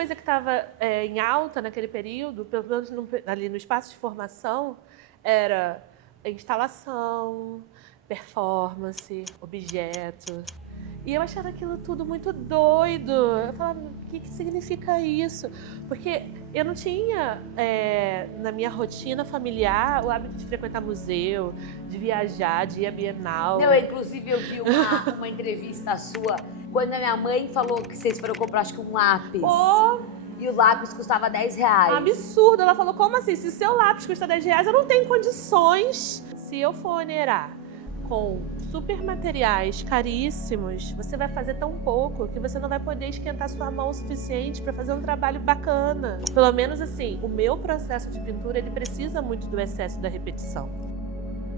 coisa que estava em alta naquele período, pelo menos ali no espaço de formação, era instalação, performance, objeto. E eu achava aquilo tudo muito doido. Eu falava, o que significa isso? Porque eu não tinha, na minha rotina familiar, o hábito de frequentar museu, de viajar, de ir à Bienal. Não, inclusive eu vi uma entrevista sua, quando a minha mãe falou que vocês foram comprar, acho que um lápis. E o lápis custava R$10. Absurdo. Ela falou, como assim? Se seu lápis custa R$10, eu não tenho condições. Se eu for onerar com super materiais caríssimos, você vai fazer tão pouco que você não vai poder esquentar sua mão o suficiente para fazer um trabalho bacana. Pelo menos assim, o meu processo de pintura, ele precisa muito do excesso da repetição.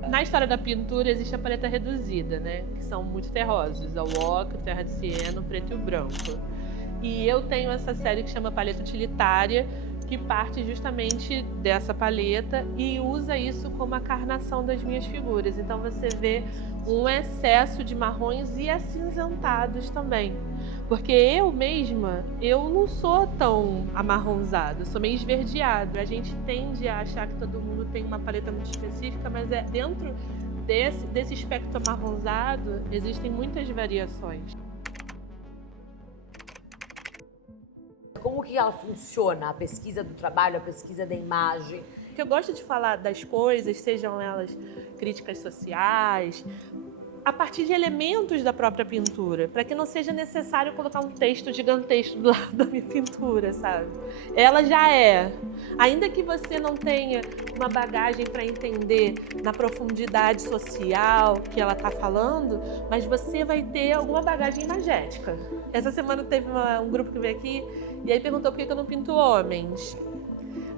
Na história da pintura existe a paleta reduzida, né? Que são muito terrosos, o ocre, terra de siena, o preto e o branco. E eu tenho essa série que chama Paleta Utilitária, que parte justamente dessa paleta e usa isso como a carnação das minhas figuras. Então você vê um excesso de marrons e acinzentados também. Porque eu mesma, eu não sou tão amarronzada, eu sou meio esverdeada. A gente tende a achar que todo mundo tem uma paleta muito específica, mas dentro desse espectro amarronzado existem muitas variações. Como que ela funciona, a pesquisa do trabalho, a pesquisa da imagem? Eu gosto de falar das coisas, sejam elas críticas sociais, a partir de elementos da própria pintura, para que não seja necessário colocar um texto gigantesco do lado da minha pintura, sabe? Ela já é. Ainda que você não tenha uma bagagem para entender na profundidade social que ela está falando, mas você vai ter alguma bagagem imagética. Essa semana teve um grupo que veio aqui e aí perguntou por que eu não pinto homens.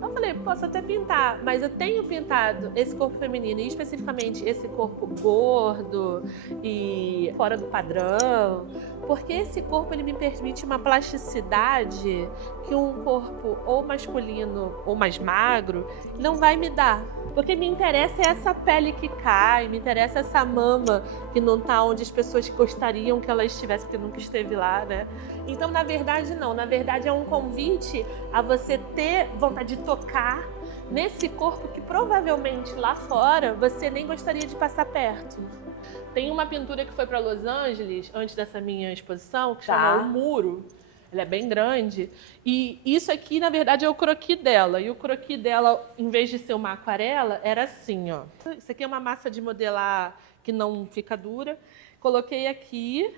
Eu falei, posso até pintar, mas eu tenho pintado esse corpo feminino e especificamente esse corpo gordo e fora do padrão, porque esse corpo ele me permite uma plasticidade que um corpo ou masculino ou mais magro não vai me dar. Porque me interessa essa pele que cai, me interessa essa mama que não tá onde as pessoas gostariam que ela estivesse, porque nunca esteve lá, né? Então, na verdade, não. Na verdade, é um convite a você ter vontade de tocar nesse corpo que provavelmente lá fora você nem gostaria de passar perto. Tem uma pintura que foi para Los Angeles, antes dessa minha exposição, que chama O Muro. Ela é bem grande. E isso aqui, na verdade, é o croquis dela. E o croquis dela, em vez de ser uma aquarela, era assim, ó. Isso aqui é uma massa de modelar que não fica dura. Coloquei aqui.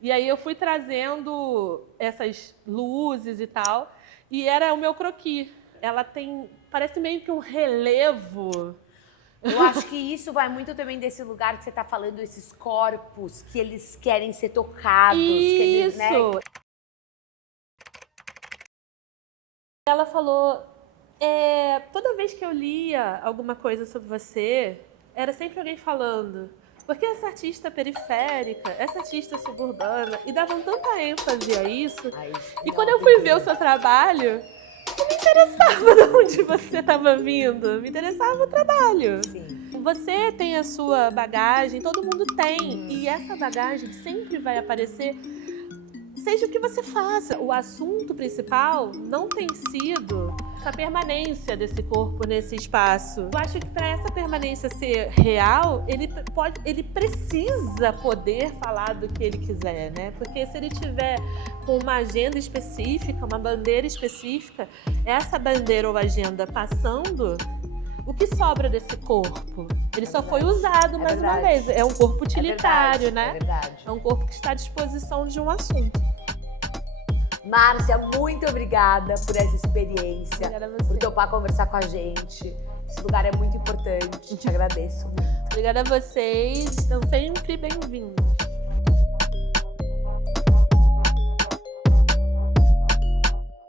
E aí eu fui trazendo essas luzes e tal. E era o meu croquis. Ela tem, parece meio que um relevo. Eu acho que isso vai muito também desse lugar que você está falando, esses corpos que eles querem ser tocados. Isso! Que eles, né? Ela falou, toda vez que eu lia alguma coisa sobre você, era sempre alguém falando, porque essa artista periférica, essa artista suburbana, e davam tanta ênfase a isso. E quando eu fui ver o seu trabalho, não me interessava de onde você estava vindo, me interessava o trabalho. Sim. Você tem a sua bagagem, todo mundo tem, e essa bagagem sempre vai aparecer, seja o que você faça. O assunto principal não tem sido essa permanência desse corpo nesse espaço. Eu acho que para essa permanência ser real, ele precisa poder falar do que ele quiser, né? Porque se ele tiver com uma agenda específica, uma bandeira específica, essa bandeira ou agenda passando, o que sobra desse corpo? Ele só foi usado mais uma vez. É um corpo utilitário, né? É verdade. É um corpo que está à disposição de um assunto. Márcia, muito obrigada por essa experiência. Obrigada a você. Por topar conversar com a gente. Esse lugar é muito importante. Te agradeço. Obrigada a vocês. Estão sempre bem-vindos.